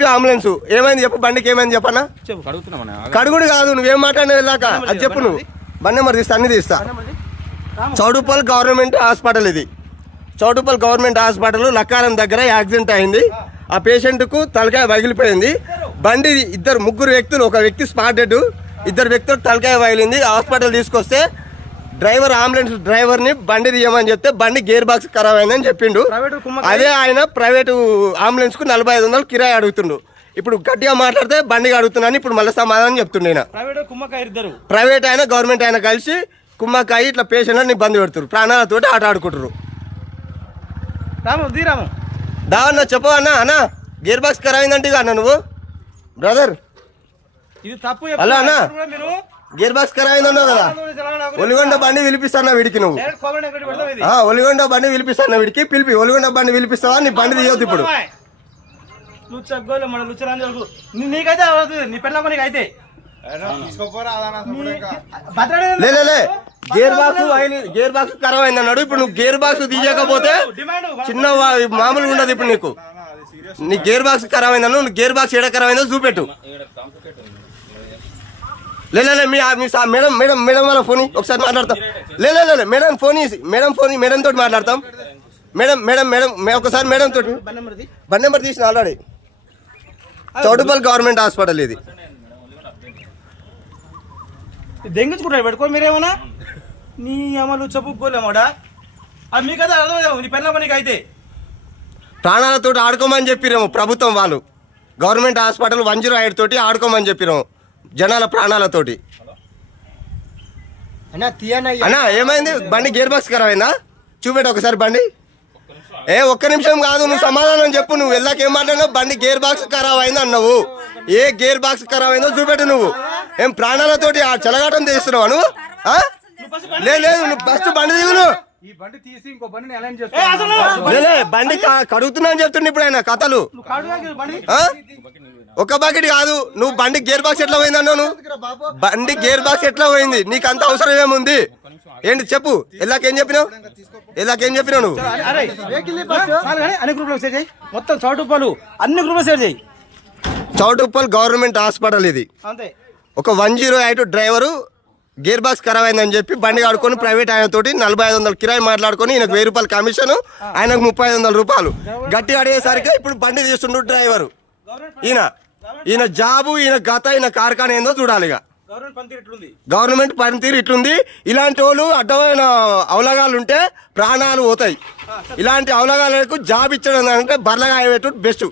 Private ambulance. ఏమైంది చెప్పు బండికి ఏమైంది చెప్పన్నా కడుగుడు కాదు నువ్వేం మాట్లాడినా వెళ్ళాక అది చెప్పు నువ్వు. బండి నెంబర్ తీస్తా అన్ని తీస్తా. చౌడుపల్ గవర్నమెంట్ హాస్పిటల్ ఇది. చౌటుపల్ గవర్నమెంట్ హాస్పిటల్ లక్కారం దగ్గర యాక్సిడెంట్ అయింది. ఆ పేషెంట్కు తలకాయ పగిలిపోయింది బండి ఇద్దరు ముగ్గురు వ్యక్తులు ఒక వ్యక్తి స్పాట్ డెడ్ ఇద్దరు వ్యక్తులకు తలకాయ పగిలింది హాస్పిటల్ తీసుకొస్తే డ్రైవర్ అంబులెన్స్ డ్రైవర్ని బండి తీయమని చెప్తే బండి గేర్ బాక్స్ ఖరాబ్ అయిందని చెప్పిండు. అదే ఆయన ప్రైవేటు అంబులెన్స్కు నలభై ఐదు వందలు కిరాయి అడుగుతుండు. ఇప్పుడు గట్టిగా మాట్లాడితే బండికి అడుగుతున్నాను ఇప్పుడు మళ్ళీ సమాధానం చెప్తుండే ఆయన ప్రైవేట్ కుమ్మక్క ఇద్దరు. ప్రైవేట్ అయినా గవర్నమెంట్ అయినా కలిసి కుమ్మకాయి ఇట్లా పేషెంట్లను ఇబ్బంది పెడుతున్నారు ప్రాణాలతోటి ఆట ఆడుకుంటారు రాము దావన్న చెప్పు అన్న అన్న. గేర్ బాక్స్ ఖరాబ్ అయిందంటే అన్న నువ్వు. బ్రదర్. ఇది తప్పు హలో అన్న. గేర్ బాక్స్ ఖరాబ్ అయిందన్నావు కదా ఒలిగొండ బండి పిలిపిస్తాను వీడికి నువ్వు? ఒలిగొండ బండి పిలిపిస్తాను వీడికి? పిలిపి ఒలిగొండ బండి పిలిపిస్తావా? నీ బండి తీయొద్దు ఇప్పుడు. లుచ్చ గోలు మన లుచ్చ రాంజోలు నీ- నీకైతే అవ్వదు నీ పెళ్ళకు నీకు అయితే. బతకడే లే లే, లే. గేర్ బాక్స్ గేర్ బాక్స్ ఖరాబ్ అయింది అన్నాడు ఇప్పుడు నువ్వు గేర్ బాక్స్ తీయకపోతే చిన్న మామూలుగా ఉండదు ఇప్పుడు నీకు. నీ గేర్ బాక్స్ ఖరాబ్ అయిందను నువ్వు గేర్ బాక్స్ ఎడ ఖరాబ్ అయిందో చూపెట్టు లే లే, లే మీ మేడం మేడం మేడం వాళ్ళ ఫోన్. ఒకసారి మాట్లాడతాం. లే లే, లే లే madam phone. Madam phone. Madam తోటి మాట్లాడతాం. మేడం మేడం మేడం ఒకసారి మేడం తోటి బండి నెంబర్ తీసిన ఆల్రెడీ. చౌటుపల్ గవర్నమెంట్ హాస్పిటల్ ఇది. దెంగించుకుంటాడు పెట్టుకో మీరేమన్నా? నీ అమలు చెప్పు గోలేమోడా అది మీకైతే అర్థం నీ పెళ్ళకు నీకు అయితే. ప్రాణాలతో ఆడుకోమని చెప్పిరేమో ప్రభుత్వం వాళ్ళు. Government hospital one zero eight తోటి ఆడుకోమని చెప్పిరేమో జనాల ప్రాణాలతోటి. అన్నా ఏమైంది? బండి గేర్ బాక్స్ ఖరాబ్ అయిందా? చూపెట్టు ఒకసారి బండి. ఏ ఒక్క నిమిషం కాదు నువ్వు సమాధానం చెప్పు. నువ్వు వెళ్ళాక ఏం మాట్లాడినావు? బండి గేర్ బాక్స్ ఖరాబ్ అయింది అన్నావు? ఏ గేర్ బాక్స్ ఖరాబ్ అయిందో చూపెట్టు నువ్వు. ఏం ప్రాణాలతోటి ఆ చెలగాటం చేస్తున్నావా నువ్వు? లేదు నువ్వు ఫస్ట్ బండి దిగు నువ్వు. ఈ బండి తీసి ఇంకో బండిని అలైన్ ఏ అసలు! లే, లే బండి క- కడుగుతున్నా అని చెప్తుండే ఇప్పుడు ఆయన కథలు? ఒక బకెట్ కాదు నువ్వు బండి గేర్ బాక్స్ ఎట్లా పోయింది అన్నావు నువ్వు? బండి గేర్ బాక్స్ ఎట్లా పోయింది? నీకు అంత అవసరం ఏముంది? ఏంటి చెప్పు ఎల్లాకేం చెప్పినావు? ఎల్లాకేం చెప్పినావు నువ్వు? అన్ని గ్రూప్లో షేర్ చేయి. మొత్తం చౌటు రూపాయలు అన్ని గ్రూప్లో షేర్ చేయి. చౌటుప్పల్ గవర్నమెంట్ హాస్పిటల్ ఇది. అంతే. ఒక one zero eight driver gear box ఖరాబ్ అయిందని చెప్పి బండి ఆడుకొని ప్రైవేట్ ఆయన తోటి నలభై ఐదు వందలు కిరాయి మాట్లాడుకొని ఈయనకు వెయ్యి రూపాయలు కమిషన్ ఆయనకు ముప్పై ఐదు వందల రూపాయలు. గట్టిగా అడిగేసరికి ఇప్పుడు బండి తీస్తుండు డ్రైవరు. ఈయన ఈయన జాబు ఈయన గత ఈయన కార్ఖానా ఏందో చూడాలి ఇక గవర్నమెంట్ పనితీరు ఇట్లుంది. గవర్నమెంట్ పనితీరు ఇట్లుంది ఇలాంటి వాళ్ళు అడ్డమైన అవలగాలు ఉంటే ప్రాణాలు పోతాయి. ఇలాంటి అవలగాలకు జాబ్ ఇచ్చడం అంటే బర్లగా పెట్టు బెస్ట్.